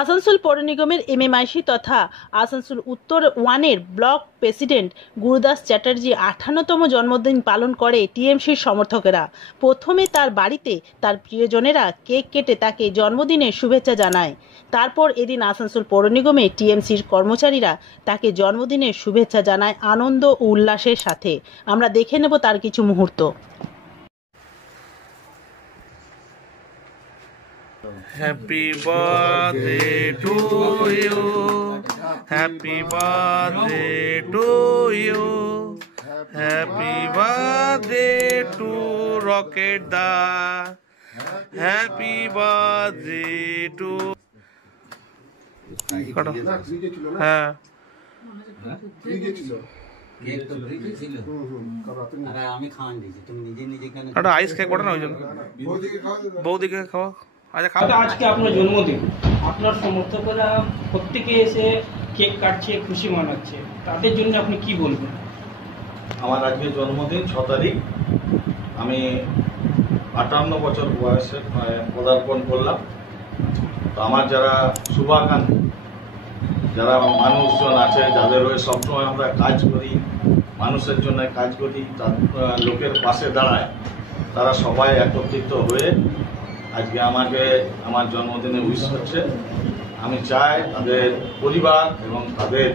আসানসোল পৌর নিগমের এমএমআইসি তথা আসানসোল উত্তর 1-এর ব্লক প্রেসিডেন্ট গুরুদাস চ্যাটার্জি 58তম জন্মদিন পালন করে টিএমসির সমর্থকেরা। প্রথমে তার বাড়িতে তার প্রিয়জনেরা কেক কেটে তাকে জন্মদিনের শুভেচ্ছা জানায়। তারপর এদিন আসানসোল পৌর নিগমে টিএমসির কর্মচারীরা তাকে জন্মদিনের শুভেচ্ছা জানায় আনন্দ ও উল্লাসের সাথে। আমরা দেখে নেব তার কিছু মুহূর্ত। Happy birthday to you. Happy birthday to you. Happy birthday to Rocket Da. Happy birthday to. হ্যাঁ একটা আইস কেক বটে না ওই জন্য বৌদিকে খাওয়া। আজকে আপনার জন্মদিন, আপনার সমর্থকরা প্রত্যেকে এসে কেক কাটছে, খুশি মানাচ্ছে, তাদের জন্য আপনি কি বলবেন? আমার আজকে জন্মদিন 6 তারিখ। আমি 58 বছর বয়সে পদার্পণ করলাম। তো আমার যারা শুভাকাঙ্ক্ষী, যারা মানুষজন আছে, যাদের হয়ে সবসময় আমরা কাজ করি, মানুষের জন্য কাজ করি, লোকের পাশে দাঁড়ায়, তারা সবাই একত্রিত হয়ে আজকে আমাকে আমার জন্মদিনে উইশ করছে। আমি চাই তাদের পরিবার এবং তাদের